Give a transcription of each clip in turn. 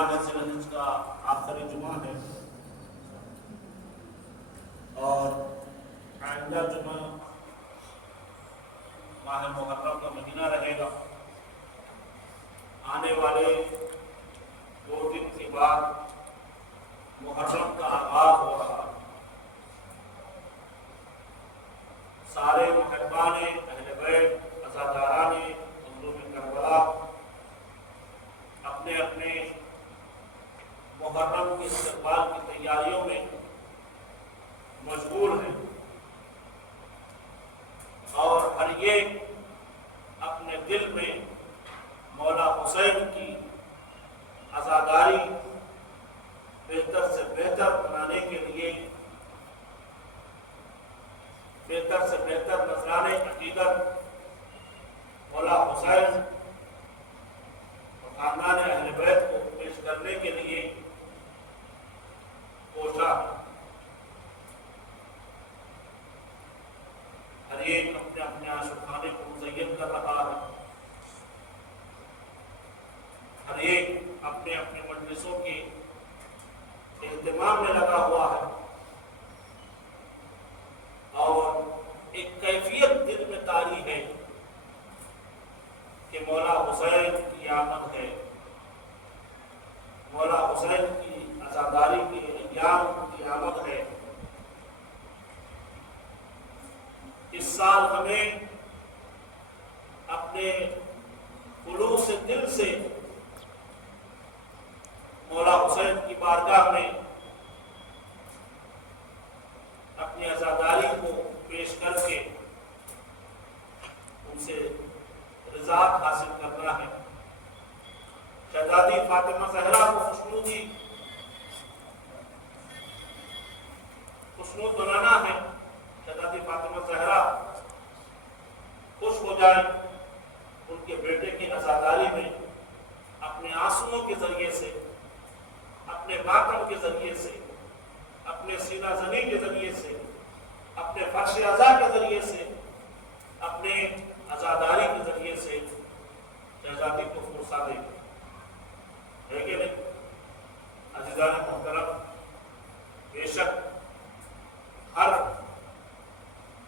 ماہ ذی الحج کا آخری جمعہ ہے اور آئندہ جمعہ ماہ محرم کا مہینہ رہے گا۔ آنے والے 2 دن کے بعد محرم کا آغاز ہو رہا ہے۔ سارے محبان اہل بیت، عزاداران مظلوم کربلا اپنے اپنے محرم کے استقبال کی تیاریوں میں مشغول ہیں اور ہر ایک اپنے دل میں مولا حسین کی عزاداری بہتر سے بہتر بنانے کے لیے بہتر سے بہتر نذرانِ عقیدت مولا حسین اور خاندان اہل بیت کو پیش کرنے کے لیے کوشاں ہر ایک اپنے اپنے عاشقانے کو مزین کر رہا ہے، ہر ایک اپنے اپنے مجلسوں کے اہتمام میں لگا ہوا ہے اور ایک کیفیت دل میں طاری ہے کہ مولا حسین کی آمد ہے، مولا حسین کی عزاداری کے ایام کی آمد ہے۔ اس سال ہمیں اپنے خلوص دل سے مولا حسین کی بارگاہ میں اپنی عزاداری کو پیش کر کے ان سے رضا حاصل کرنا ہے۔ شہزادی فاطمہ زہرا کو خوشنود بنانا ہے۔ شہزادی فاطمہ زہرا خوش ہو جائیں ان کے بیٹے کی عزاداری میں، اپنے آنسوؤں کے ذریعے سے، اپنے ماتم کے ذریعے سے، اپنے سینہ زنی کے ذریعے سے، اپنے فرش عزا کے ذریعے سے، اپنے عزاداری کے ذریعے سے شہزادی کو فرصہ دے ہے کہ نہیں؟ عزیزان محترم، بے شک ہر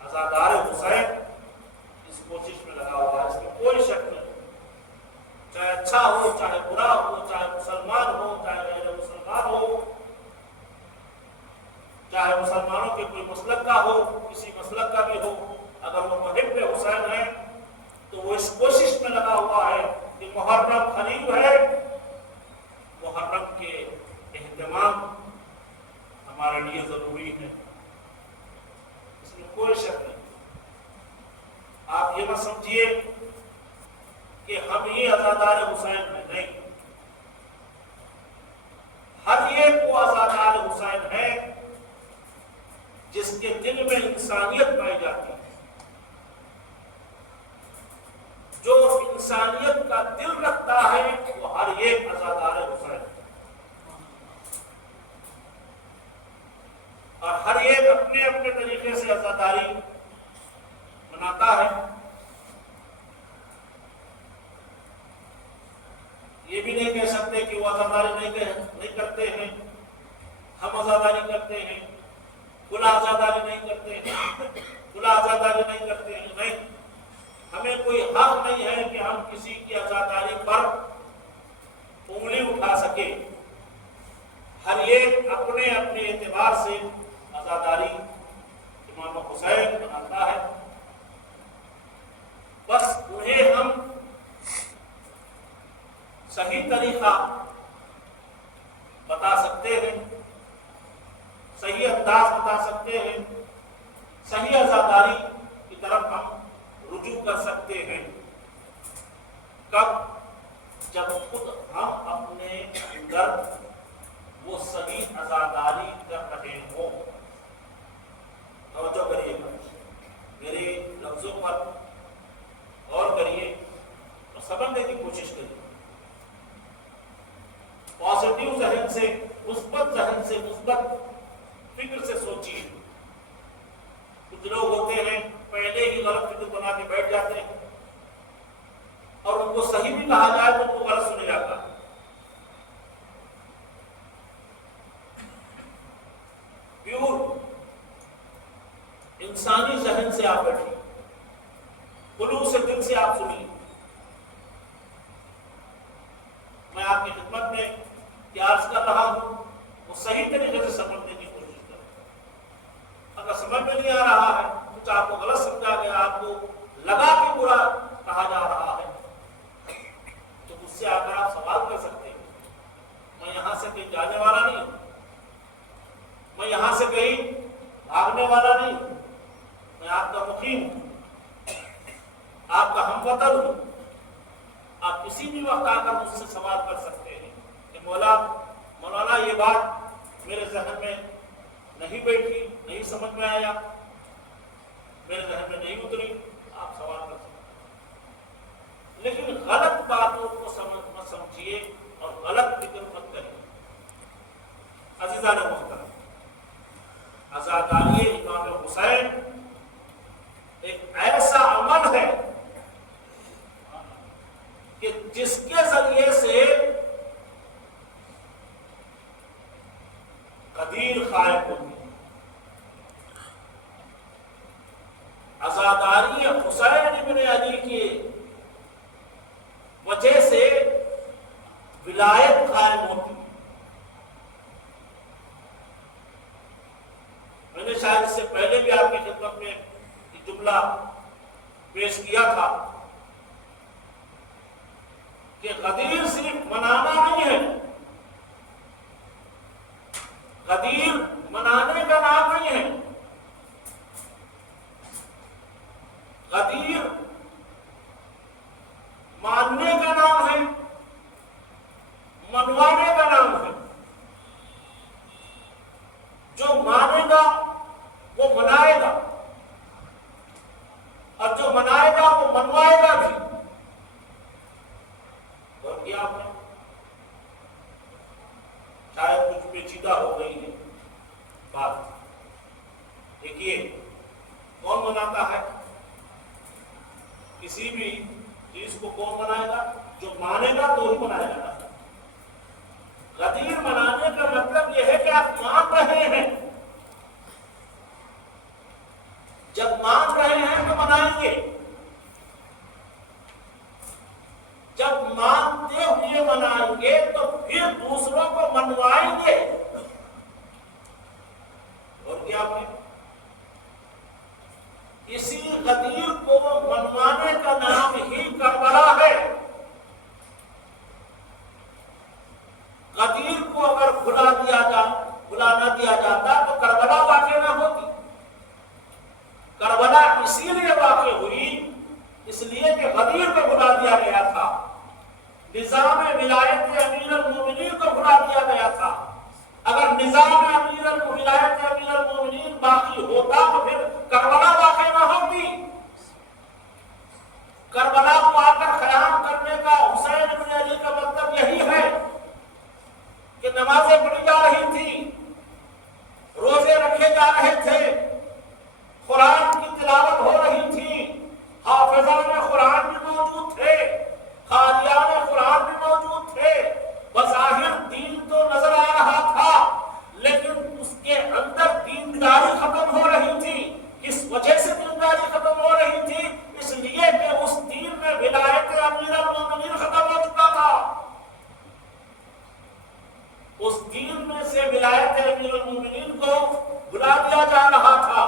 عزادار حسین اس کوشش میں لگا ہوا ہے، اس میں کوئی شک نہیں، چاہے اچھا ہو چاہے برا ہو، چاہے مسلمان ہو چاہے غیر مسلمان ہو، چاہے مسلمانوں کے کوئی مسلک کا ہو کسی مسلک کا بھی ہو، اگر وہ محب حسین ہے تو وہ اس کوشش میں لگا ہوا ہے کہ محرم قریب ہے، محرم کے اہتمام ہمارے لیے ضروری ہے، اس میں کوئی شک نہیں۔ آپ یہ مت سمجھیے کہ ہم ہی عزادار حسین ہیں، نہیں، ہر ایک وہ عزادار حسین ہے جس کے دل میں انسانیت پائی جاتی ہے، جو انسانیت کا دل رکھتا ہے وہ ہر ایک عزادار حسین ہے، اور ہر ایک اپنے اپنے طریقے سے عزاداری مناتا ہے۔ یہ بھی نہیں کہہ سکتے کہ وہ عزاداری نہیں کرتے ہیں، ہم عزاداری کرتے ہیں، کھلا عزاداری نہیں کرتے ہیں، کھلا عزاداری نہیں کرتے ہیں، نہیں، ہمیں کوئی حق نہیں ہے کہ ہم کسی کی عزاداری پر انگلی اٹھا سکے۔ ہر ایک اپنے اپنے اعتبار سے عزاداری امام حسین مناتا ہے، بس انہیں ہم صحیح طریقہ بتا سکتے ہیں، صحیح انداز بتا سکتے ہیں، صحیح عزاداری کی طرف ہم رجوع کر سکتے ہیں، کب؟ جب خود ہم اپنے اندر وہ صحیح عزاداری کر رہے ہوں۔ توجہ کریے گا، میرے لفظوں پر غور کریے اور سمجھنے کی کوشش کریے۔ پازیٹیو ذہن سے، مثبت ذہن سے، مثبت فکر سے سوچیے۔ کچھ لوگ ہوتے ہیں پہلے ہی غلط فکر بنا کے بیٹھ جاتے ہیں اور ان کو صحیح بھی کہا جائے تو ان کو غلط سنے جاتا ہے۔ خلوص دل سے آپ سنیے. میں آپ کی خدمت میں کیا عرض کر رہا ہوں وہ صحیح طریقے سے سمجھنے کی کوشش کریں. اگر سمجھ میں نہیں آ رہا ہے، کچھ آپ کو غلط سمجھا گیا، آپ کو لگا کہ برا کہا جا رہا ہے، تو مجھ سے آ کر آپ سوال کر سکتے ہیں. میں یہاں سے کہیں جانے والا نہیں ہوں، میں یہاں سے کہیں بھاگنے والا نہیں ہوں، میں آپ کا مقیم ہوں، آپ کا ہم وطن ہوں. آپ کسی بھی وقت آ کر مجھ سے سوال کر سکتے ہیں کہ مولانا یہ بات میرے ذہن میں نہیں بیٹھی، نہیں سمجھ میں آیا، میرے ذہن میں نہیں اتری. آپ سوال کر سکتے ہیں، لیکن غلط باتوں کو مت سمجھیے اور غلط فکر مت کریے. عزیزان محترم، عزاداری امام حسین ایک ایسا عمل ہے کہ جس کے ذریعے سے قدیر قائم ہوتی ہے. عزاداری حسین ابن علی کی وجہ سے ولایت قائم ہوتی ہے. میں نے شاید اس سے پہلے بھی آپ کی خدمت میں ایک جملہ پیش کیا تھا کہ غدیر صرف منانا نہیں ہے، غدیر منانے کا نام نہیں ہے، غدیر ماننے کا نام ہے، منوانے کا نام ہے. جو مانے گا وہ منائے گا، اور جو منائے گا وہ منوائے گا بھی. اور کیا آپ نے شاید کچھ پیچیدہ ہو گئی ہے بات. دیکھیے، کون مناتا ہے کسی بھی چیز کو؟ کون منائے گا؟ جو مانے گا تو ہی منائے گا. غدیر منانے کا مطلب یہ ہے کہ آپ مان رہے ہیں. جب مان رہے ہیں تو منائیں گے، جب مانتے ہوئے منائیں گے تو پھر دوسروں کو منوائیں گے. اور کیا آپ نے اسی غدیر کو منوانے کا نام ہی کربلا ہے. غدیر کو اگر بھلا نہ دیا جاتا تو کربلا واقع نہ ہوتی. کربلا اسی لیے واقع ہوئی اس لیے کہ غدیر کو بھلا دیا گیا تھا، نظام ولایت امیر المومنین کو بھلا دیا گیا تھا. اگر نظام ولایت امیر المومنین باقی ہوتا تو پھر کربلا واقع نہ ہوتی. کربلا کو آ کر قیام کرنے کا حسین ابن علی کا مطلب یہی ہے کہ نمازیں پڑھی جا رہی تھی، روزے رکھے جا رہے تھے، قرآن کی تلاوت ہو رہی تھی، حافظان قرآن بھی موجود تھے، قاریان قرآن بھی موجود تھے. بظاہر دین تو نظر آ رہا تھا لیکن اس کے اندر دینداری ختم ہو رہی تھی. کس وجہ سے دینداری ختم ہو رہی تھی؟ اس لیے کہ اس دین میں ولایت امیر المومنین ختم ہو چکا تھا. اس دین میں سے ولایت امیر المومنین کو بلا دیا جا رہا تھا.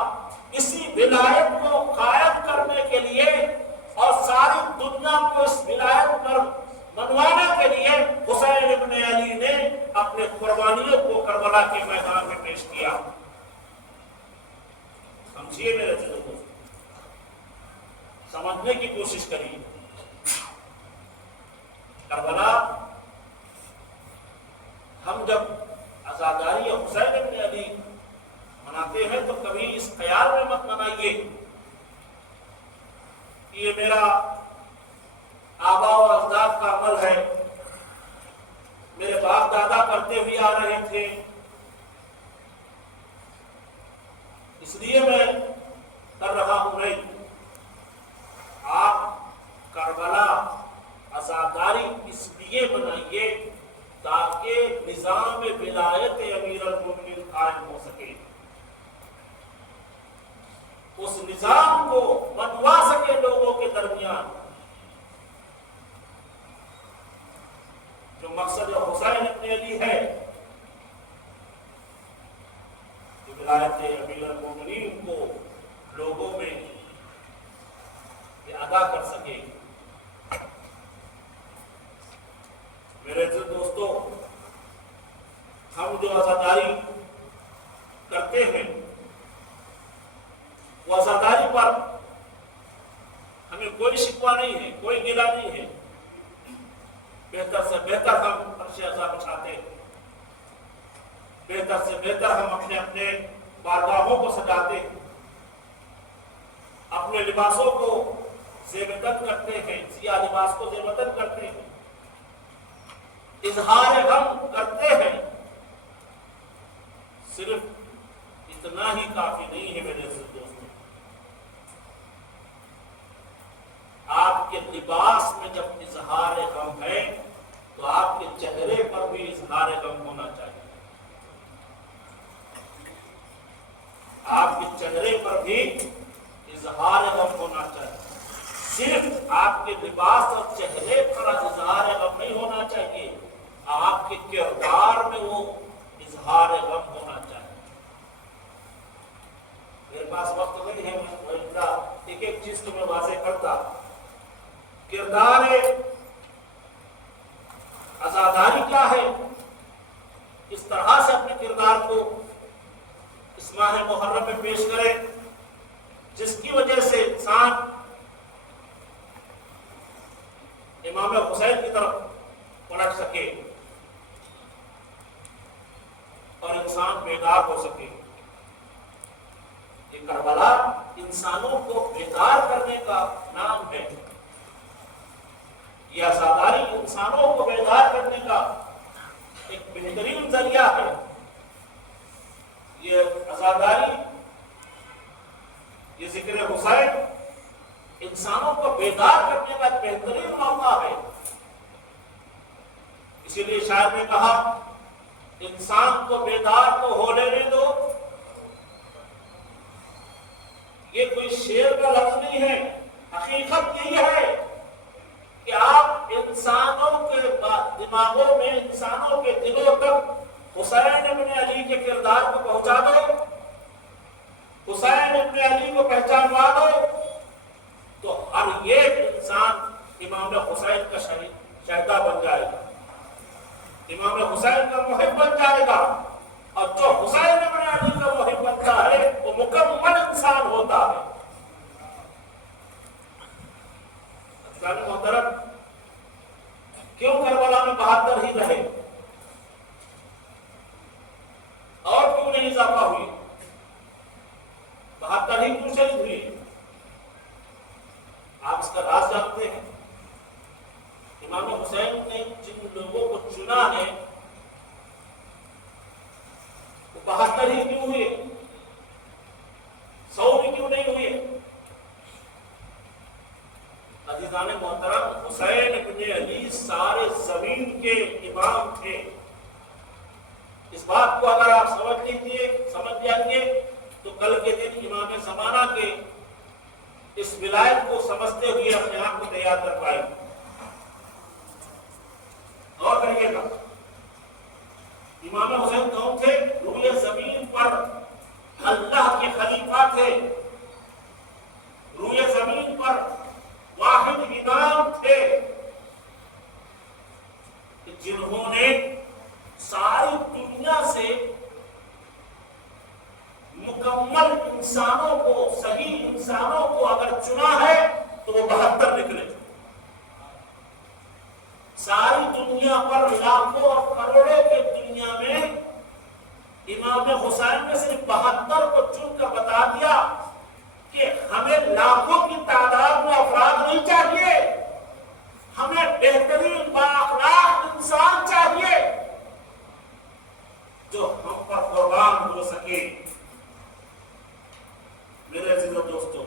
اسی ولایت کو قائم کرنے کے لیے اور ساری دنیا کو اس ولایت پر منوانے کے لیے حسین ابن علی نے اپنے قربانیوں کو کربلا کے میدان میں پیش کیا. سمجھیے میرے چیزوں کو، سمجھنے کی کوشش کریے. کربلا ہم جب عزاداری حسین ابن علی مناتے ہیں تو کبھی اس خیال میں مت منائیے کہ یہ میرا آبا و اجداد کا عمل ہے، میرے باپ دادا کرتے ہوئے آ رہے تھے اس لیے میں کر رہا ہوں. نہیں، آپ کربلا عزاداری اس لیے منائیے تاکہ نظام ولایت امیر المومنین قائم ہو سکے، اس نظام کو منوا سکے لوگوں کے درمیان. جو مقصد حسین ابن علی ہے کہ ولایت امیر المومنین کو لوگوں میں یہ ادا کر سکے. میرے دوستوں، ہم جو عزاداری کرتے ہیں وہ عزاداری پر ہمیں کوئی شکوہ نہیں ہے، کوئی گلہ نہیں ہے. بہتر سے بہتر ہم عرش عزا بچھاتے ہیں، بہتر سے بہتر ہم اپنے اپنے بارگاہوں کو سجاتے ہیں، اپنے لباسوں کو زیبتن کرتے ہیں، سیاہ لباس کو زیبتن کرتے ہیں، اظہار غم کرتے ہیں. صرف اتنا ہی کافی نہیں ہے میرے دوستوں. آپ کے لباس میں جب اظہار غم ہے تو آپ کے چہرے پر بھی اظہار غم ہونا چاہیے. آپ کے چہرے پر بھی اظہار غم ہونا چاہیے. صرف آپ کے لباس اور چہرے پر اظہار غم نہیں ہونا چاہیے، آپ کے کردار میں وہ اظہار غم ہونا چاہیے. میرے پاس وقت نہیں ہے، میں ایک ایک چیز کو میں واضح کرتا. کردار عزاداری کیا ہے؟ اس طرح سے اپنے کردار کو اس ماہ محرم میں پیش کریں جس کی وجہ سے انسان امام حسین کی طرف پلٹ سکے اور انسان بیدار ہو سکے. یہ کربلا انسانوں کو بیدار کرنے کا نام ہے. یہ عزاداری انسانوں کو بیدار کرنے کا ایک بہترین ذریعہ ہے. یہ عزاداری، یہ ذکر حسین انسانوں کو بیدار کرنے کا ایک بہترین موقع ہے. اسی لیے شاعر نے کہا، انسان کو بیدار تو ہو لینے دو. یہ کوئی شعر کا لفظ نہیں ہے، حقیقت یہی ہے کہ آپ انسانوں کے دماغوں میں، انسانوں کے دلوں تک حسین ابن علی کے کردار کو پہنچا دو، حسین ابن علی کو پہچانوا دو، تو ہر ایک انسان امام حسین کا شہدا بن جائے گا، امام حسین کا محب بن جائے گا. اور جو حسین ابن علی کا محب بنتا ہے وہ مکمل انسان ہوتا ہے. محترم، کیوں کربلا میں 72 ہی رہے اور کیوں نہیں اضافہ ہوئی؟ 72 ہی کیوں شہید ہوئی؟ آپ اس کا راز جانتے ہیں. امام حسین نے جن لوگوں کو چنا ہے وہ 72 ہی کیوں ہوئے؟ 100 بھی کیوں نہیں ہوئے؟ عزیزان محترم، حسین ابن علی سارے زمین کے امام تھے. اس بات کو اگر آپ سمجھ جائیں گے تو کل کے دن امام زمانہ کے اس ولایت کو سمجھتے ہوئے اپنے آپ کو تیار کر پائے. اور کریے گا، امام حسین کون تھے؟ روئے زمین پر اللہ کے خلیفہ تھے، روئے زمین پر واحد امام تھے جنہوں نے ساری دنیا سے مکمل انسانوں کو، صحیح انسانوں کو اگر چنا ہے تو وہ 72 نکلے. ساری دنیا پر لاکھوں اور کروڑوں کی دنیا میں امام حسین نے صرف 72 کو چن کر بتا دیا کہ ہمیں لاکھوں کی تعداد میں افراد نہیں چاہیے، ہمیں بہترین بااخلاق انسان چاہیے جو ہم پر قربان ہو سکے. میرے عزیزوں دوستوں،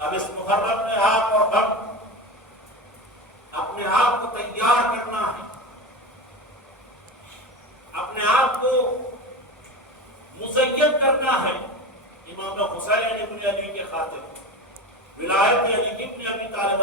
اب اس محرم میں آپ اور ہم اپنے آپ کو تیار کرنا ہے، اپنے آپ کو مزین کرنا ہے امام حسین ابن علی کے خاطر، ولایت علی ابن ابی طالب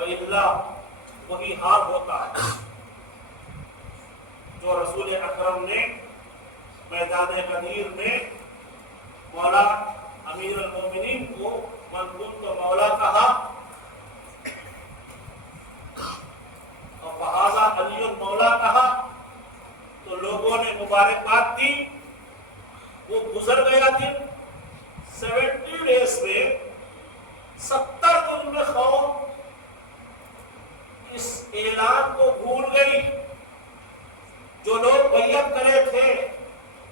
وَإِلَّا وہی حال ہوتا ہے جو رسول اکرم نے میدان غدیر میں مولا امیر المومنین کو من کنت مولا کہا اور فہذا علی مولا کہا تو لوگوں نے مبارکباد دی. وہ گزر گیا دن 70 ڈیز میں 70 دن میں قوم اس اعلان کو بھول گئی. جو لوگ بیعت کرے تھے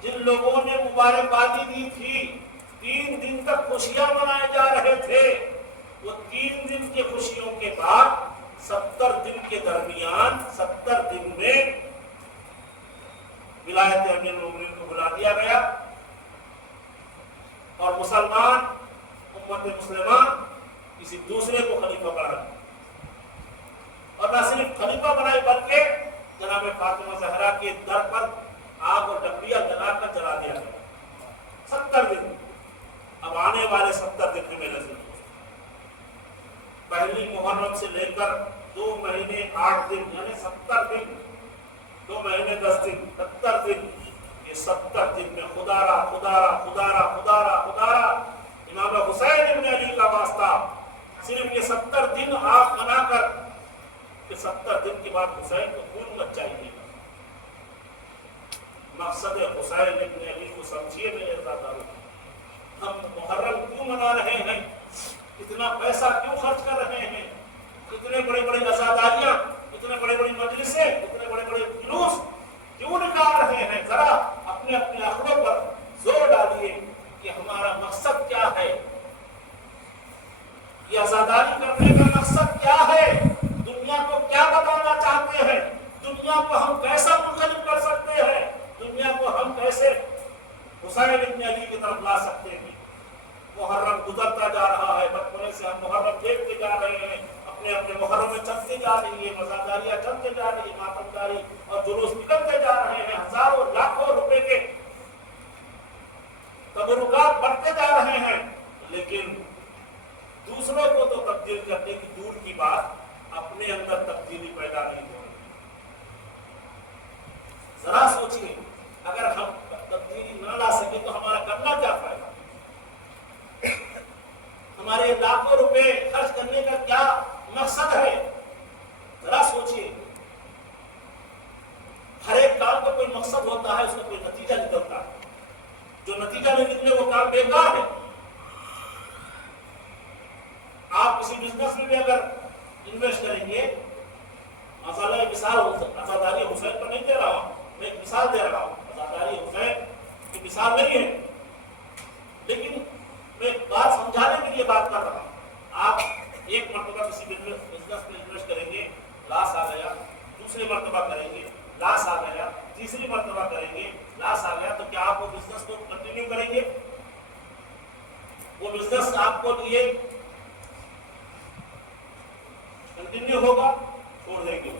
جن لوگوں نے مبارکبادی دی تھی 3 دن تک خوشیاں منائے جا رہے تھے. وہ 3 دن کی خوشیوں کے بعد 70 دن کے درمیان 70 دن میں ولایت امیر المومنین کو بلا دیا گیا اور مسلمان امت مسلمہ کسی دوسرے کو خلیفہ بنا دیا. اور نہ صرف خلیفہ بنائے بلکہ جناب فاطمہ زہرا کے در پر آگ اور ڈبریاں جلا کر جلا دیا گیا. 70 دن. اب آنے والے 70 دن میں نظر پہلی محرم سے لے کر 2 مہینے 8 دن یعنی 70 دن 2 مہینے 10 دن 70 دن. یہ 70 دن میں خدا را امام حسین ابن علی کا واسطہ صرف یہ 70 دن آپ بنا کر کہ 70 دن کے بعد حسین کو خون مت چاہیے. مقصد حسین ابن علی کو سمجھیے میرے عزیزان. ہم محرم کیوں منا رہے ہیں؟ اتنا پیسہ کیوں خرچ کر رہے ہیں؟ اتنے بڑے بڑے عزاداریاں، اتنے بڑے بڑے مجلسیں، اتنے بڑے بڑے جلوس کیوں نکال رہے ہیں؟ ذرا اپنے اپنے آنکھوں پر زور ڈالیے کہ ہمارا مقصد کیا ہے. یہ عزاداری کرنے کا مقصد کیا ہے؟ دنیا کو کیا بتانا چاہتے ہیں؟ دنیا کو ہم کیسا منقلب کر سکتے ہیں؟ دنیا کو ہم کیسے حسین ابن علی کی طرف لا سکتے ہیں؟ محرم گزرتا جا رہا ہے، بچپنے سے ہم محرم دیکھتے جا رہے ہیں، اپنے اپنے محرم میں چلتے جا رہی ہے، مزاداریاں چلتے جا رہی ہے، ماتمداری اور جلوس نکلتے جا رہے ہیں، ہزاروں لاکھوں روپے کے تبرکات بڑھتے جا رہے ہیں. لیکن دوسروں کو تو تبدیل کرنے کی دور کی بات، اپنے اندر تبدیلی پیدا نہیں ہو رہی. ذرا سوچیے اگر ہم تبدیلی نہ لا سکے تو ہمارا کرنا کیا فائدہ؟ ہمارے لاکھوں روپے خرچ کرنے کا کیا مقصد ہے؟ ذرا سوچیے. ہر ایک کام کا کوئی مقصد ہوتا ہے، اس کا کوئی نتیجہ نکلتا ہے. جو نتیجہ نہیں نکلے وہ کام بیکار ہے. آپ کسی بزنس میں بھی اگر انویسٹ کریں گے، مثال عزاداری حسین پر نہیں دے رہا ہوں، میں ایک مثال دے رہا ہوں. عزاداری حسین کی مثال نہیں ہے، لیکن میں بات سمجھانے کے لیے بات کر رہا ہوں. آپ ایک مرتبہ کسی بزنس میں انویسٹ کریں گے، لاس آ گیا. دوسری مرتبہ کریں گے، لاس آ گیا. تیسری مرتبہ کریں گے، لاس آ گیا. تو کیا آپ وہ بزنس کو کنٹینیو کریں گے؟ وہ بزنس آپ کو لیے کنٹینیو ہوگا؟ چھوڑ دیں گے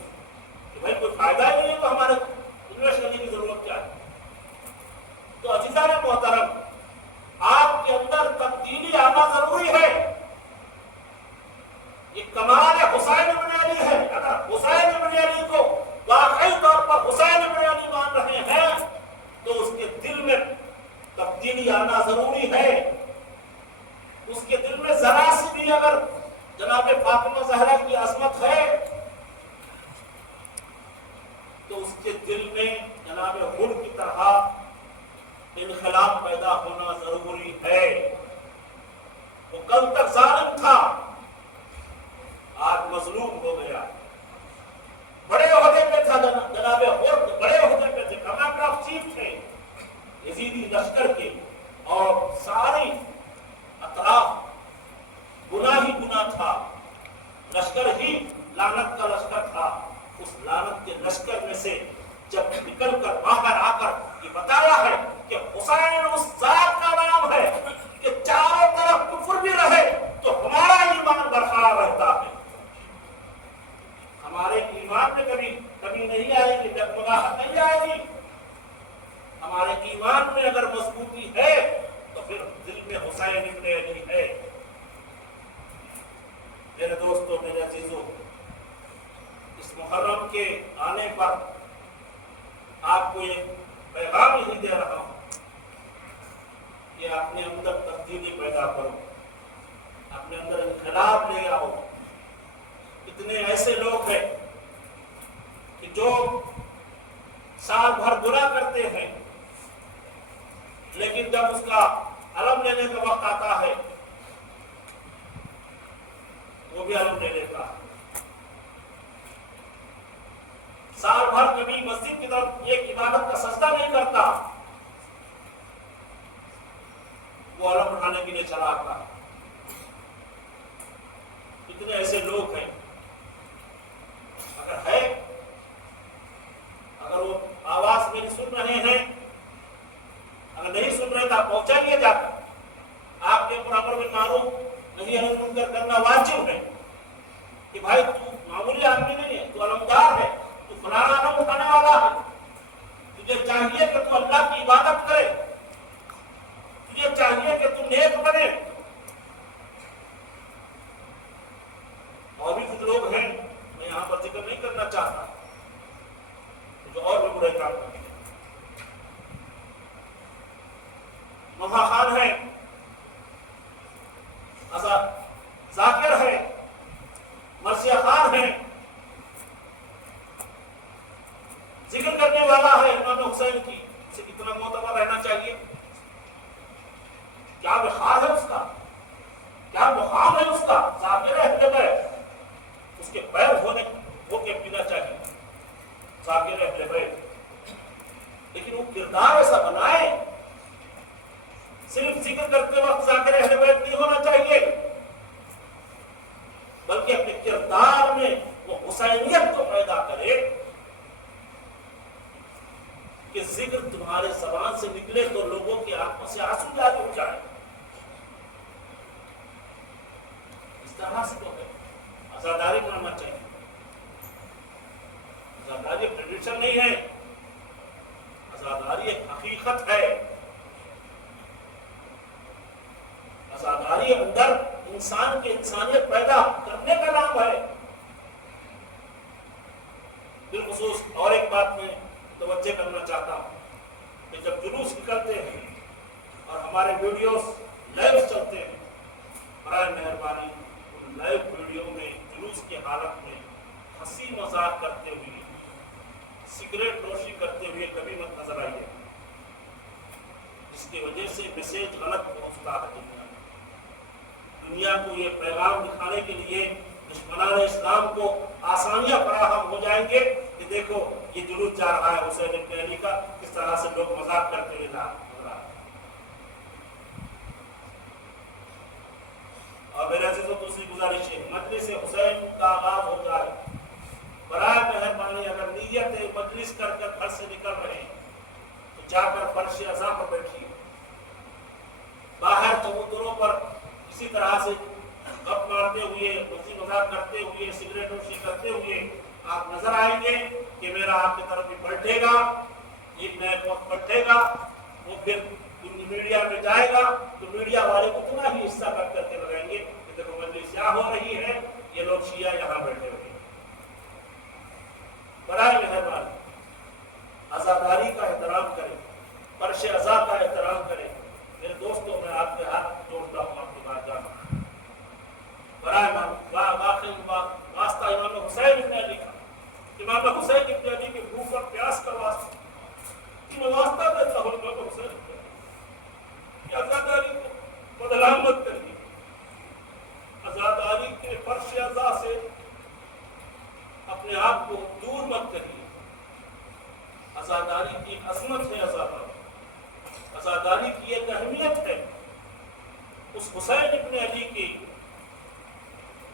کہ بھائی کوئی فائدہ ہی نہیں ہے تو ہمارے انویسٹ کرنے کی ضرورت کیا ہے؟ تو عزیزان محترم، آپ کے اندر تبدیلی آنا ضروری ہے. یہ کمال حسین ابن علی ہے. اگر حسین ابن علی کو واقعی طور پر حسین ابن علی مان رہے ہیں تو اس کے دل میں تبدیلی آنا ضروری ہے. اس کے دل میں ذرا سی بھی اگر جناب فاطمہ زہرا کی عظمت ہے تو اس کے دل میں جناب حر کی طرح انقلاب پیدا ہونا ضروری ہے. وہ کل تک ظالم تھا، آج مظلوم ہو گیا. بڑے عہدے پہ تھا جناب حر، بڑے عہدے پہ تھے، کمانڈر آف چیف تھے یزیدی لشکر کے، اور ساری اطراف گناہ ہی گناہ تھا. لشکر ہی لعنت کا لشکر تھا. اس لعنت کے لشکر میں سے جب نکل کر باہر آ کر یہ بتایا ہے کہ حسین اس ذات کا نام ہے کہ چاروں طرف کفر بھی رہے تو ہمارا ایمان برقرار رہتا ہے. ہمارے ایمان میں کبھی نہیں آئے گی، ڈگمگاہٹ نہیں آئے گی. ہمارے ایمان میں اگر مضبوطی ہے تو پھر دل میں حسین ابن علی ہے. میرے دوستوں، میرے عزیزوں، محرم کے آنے پر آپ کو ایک پیغام ہی دے رہا ہوں کہ اپنے اندر تبدیلی پیدا کرو، اپنے اندر انقلاب لے آؤ۔ اتنے ایسے لوگ ہیں کہ جو سال بھر برا کرتے ہیں، لیکن جب اس کا علم لینے کا وقت آتا ہے وہ بھی علم لے لیتا ہے۔ سال بھر کبھی مسجد کی طرف ایک عبادت کا سجدہ نہیں کرتا، وہ علم اٹھانے کے لیے چلا آتا ہے۔ اتنے ایسے لوگ ہیں، اگر وہ آواز میری سن رہے ہیں، اگر نہیں سن رہے تو آپ پہنچائیے جا کر۔ آپ کے اوپر امر بالمعروف نہی عن المنکر کرنا واجب ہے کہ بھائی تو معمولی آدمی نہیں ہے، تو علمدار ہے، تو فلانا علم اٹھانے والا ہے، تجھے چاہیے کہ تو اللہ کی عبادت کرے، تجھے چاہیے کہ تو نیک بنے۔ اور بھی کچھ لوگ ہیں، میں یہاں پر ذکر نہیں کرنا چاہتا، جو اور بھی برے کام کرتے ہیں۔ مہا خان ہے، ذاکر ہے، مرثیہ خان ہے، ذکر کرنے والا ہے امام حسین کی، اسے کتنا معتبر رہنا چاہیے؟ کیا وقار ہے اس کا، کیا مقام ہے اس کا؟ ذاکر اہل بیت، اس کے پیر ہو کے پینا چاہیے، ذاکر اہل بیت۔ لیکن وہ کردار ایسا بنائے، صرف ذکر کرتے وقت ذاکر اہل بیت نہیں ہونا چاہیے، بلکہ اپنے کردار میں وہ حسینیت کو پیدا کرے کہ ذکر تمہارے زبان سے نکلے تو لوگوں کی آنکھوں سے آنسو جاری ہو جائے۔ اس طرح سے تو ہے، عزاداری بنانا چاہیے۔ عزاداری ٹریڈیشن نہیں ہے، عزاداری ایک حقیقت ہے۔ عزاداری اندر انسان کی انسانیت پیدا کرنے کا نام ہے۔ بالخصوص اور ایک بات میں توجہ کرنا چاہتا ہوں کہ جب جلوس نکلتے ہیں اور ہمارے ویڈیوز لائیو چلتے ہیں، برائے مہربانی ان لائیو ویڈیو میں جلوس کی حالت میں ہنسی مذاق کرتے ہوئے، سگریٹ نوشی کرتے ہوئے کبھی مت نظر آئیے، جس کی وجہ سے میسیج غلط پہنچتا ہے۔ دنیا کو یہ پیغام دکھانے کے لیے دشمنان اسلام کو آسانیاں فراہم ہو جائیں گے کہ دیکھو یہ جلوس جا رہا ہے حسین ابن علی کا، کس طرح سے لوگ مذاق کرتے ہوئے جا رہا ہے۔ اور میرے سے تو دوسری گزارش ہے، مجلس حسین کا آغاز ہو جائے، برائے مہربانی اگر نیت مجلس کر کر گھر سے نکل رہے ہیں تو جا کر فرش عزا پر بیٹھیے، باہر چبوتروں پر اسی طرح سے گپ مارتے ہوئے، ہنسی مذاق کرتے ہوئے، سگریٹ نوشی کرتے ہوئے آپ نظر آئیں گے کہ میرا آپ کی طرف بھی پلٹے گا، ایک نیا وقت پلٹے گا، وہ پھر میڈیا میں جائے گا تو میڈیا والے اتنا ہی حصہ کٹ کر کے لگائیں گے کہ دیکھو مجلس یہاں ہو رہی ہے، یہ لوگ شیعہ یہاں بیٹھے ہوئے ہیں۔ برائے مہربانی عزاداری کا احترام کریں، فرش عزا کا احترام کریں۔ میرے دوستوں، میں آپ کے ہاتھ جوڑتا ہوں، آپ کی بات جانا برائے واقعی واسطہ امام حسین ابن علی کا، امام حسین ابن علی کے بھوک اور پیاس کا واسطہ، میں واسطہ دیتا ہوں امام حسین ابن علی، عزاداری کو بدنام مت کریے، عزاداری کے فرش عزا سے اپنے آپ کو دور مت کریے۔ عزاداری کی عظمت ہے، عزاداری کی ایک اہمیت ہے۔ اس حسین ابن علی کی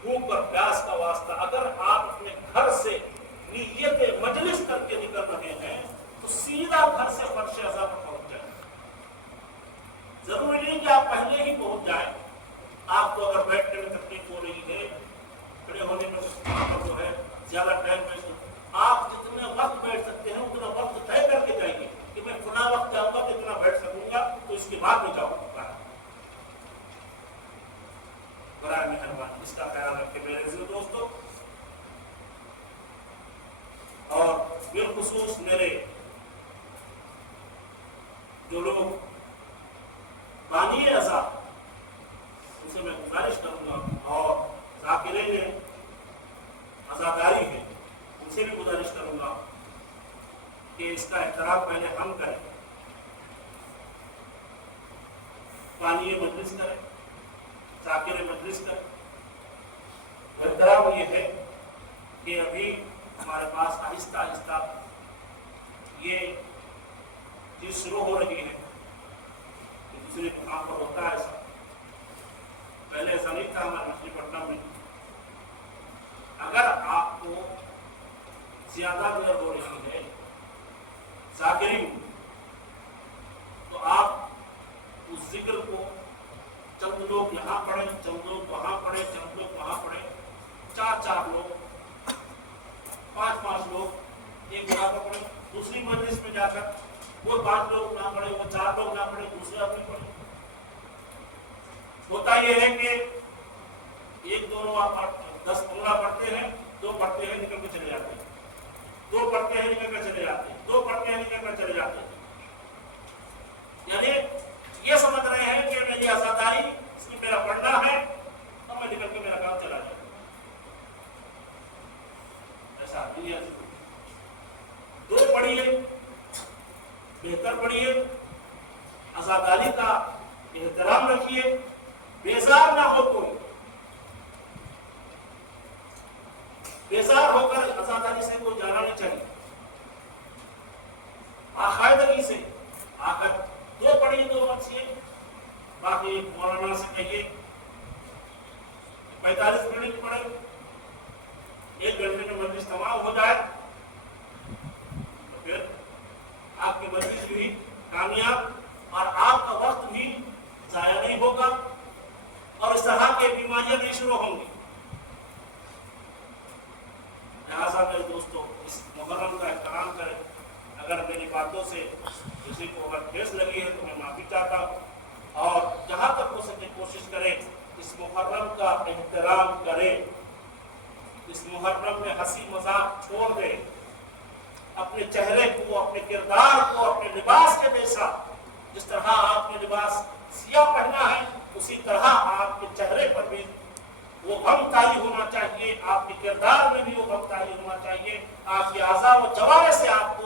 بھوک اور پیاس کا واسطہ اگر آپ اپنے گھر سے نیت مجلس کر کے نکل رہے ہیں تو سیدھا گھر سے فرش عزا پر پہنچ جائیں۔ ضروری نہیں کہ آپ پہلے ہی پہنچ جائیں، آپ کو اگر بیٹھنے میں تکلیف ہو رہی ہے، کھڑے ہونے میں جو ہے زیادہ ٹائم میں، آپ جتنے وقت بیٹھ سکتے ہیں اتنا وقت طے کر کے جائیے کہ میں فلاں وقت جاؤں گا تو اتنا بیٹھ سکوں گا، تو اس کے بعد میں جاؤں گا۔ برائے مہربانی اس کا خیال رکھے میرے عزیز دوستو۔ کہ اس کا احترام پہلے ہم کریں، بانی مجلس کریں، ذاکر مجلس کریں۔ احترام یہ ہے کہ ابھی ہمارے پاس آہستہ آہستہ یہ چیز شروع ہو رہی ہے، دوسرے مقام پر ہوتا ہے ایسا، پہلے ایسا نہیں تھا ہمارے مچھلی پٹنم میں۔ اگر آپ کو زیادہ دیر ہو رہی ہے ذاکرین، تو آپ اس ذکر کو چند لوگ یہاں پڑھیں، چند لوگ وہاں پڑھیں، چند لوگ وہاں پڑھیں، 4 لوگ، 5 لوگ ایک جگہ پر پڑھیں، دوسری مجلس میں جا کر وہ 5 لوگ نہ پڑھیں، وہ 4 لوگ نہ پڑھیں، دوسرے آدمی پڑھیں۔ ہوتا یہ ہے کہ 1-2 آپ 10-15 پڑھتے ہیں، 2 پڑھتے ہیں نکل کے چلے جاتے ہیں، 2 پڑھتے ہیں نکل کر چلے جاتے ہیں، 2 پڑھتے ہیں نکل کر چلے جاتے ہیں۔ یعنی یہ سمجھ رہے ہیں کہ میری آزاداری اس میں میرا پڑھنا ہے، اب میں نکل کے میرا کام چلا جائے، ایسا نہیں ہے۔ 2 پڑھیے، بہتر پڑھیے، آزاداری کا احترام رکھیے، بیزار نہ ہو کوئی، بیزار ہو کر آزاداری سے کوئی جانا نہیں چاہیے، باقاعدگی سے آ کر 2 پڑھیے، 2 بچیے، باقی مولانا سے کہیے 45 منٹ پڑھے، 1 گھنٹے میں مجلس تمام ہو جائے، تو پھر آپ کی مجلس بھی کامیاب اور آپ کا وقت بھی ضائع نہیں ہوگا، اور اس طرح کے بیماریاں بھی شروع ہوں گی۔ لہٰذا میرے دوستو، اس محرم کا احترام کریں۔ اگر میری باتوں سے کسی کو اگر ٹھیس لگی ہے تو میں معافی چاہتا ہوں، اور جہاں تک ہو سکے کوشش کریں اس محرم کا احترام کریں، اس محرم میں ہنسی مذاق چھوڑ دیں، اپنے چہرے کو، اپنے کردار کو، اپنے لباس کے جیسا، جس طرح آپ نے لباس سیاہ پہنا ہے اسی طرح آپ کے چہرے پر بھی وہ غم طاری ہونا چاہیے، آپ کے کردار میں بھی وہ غم طاری ہونا چاہیے، آپ کے اعضاء و جوارح سے آپ کو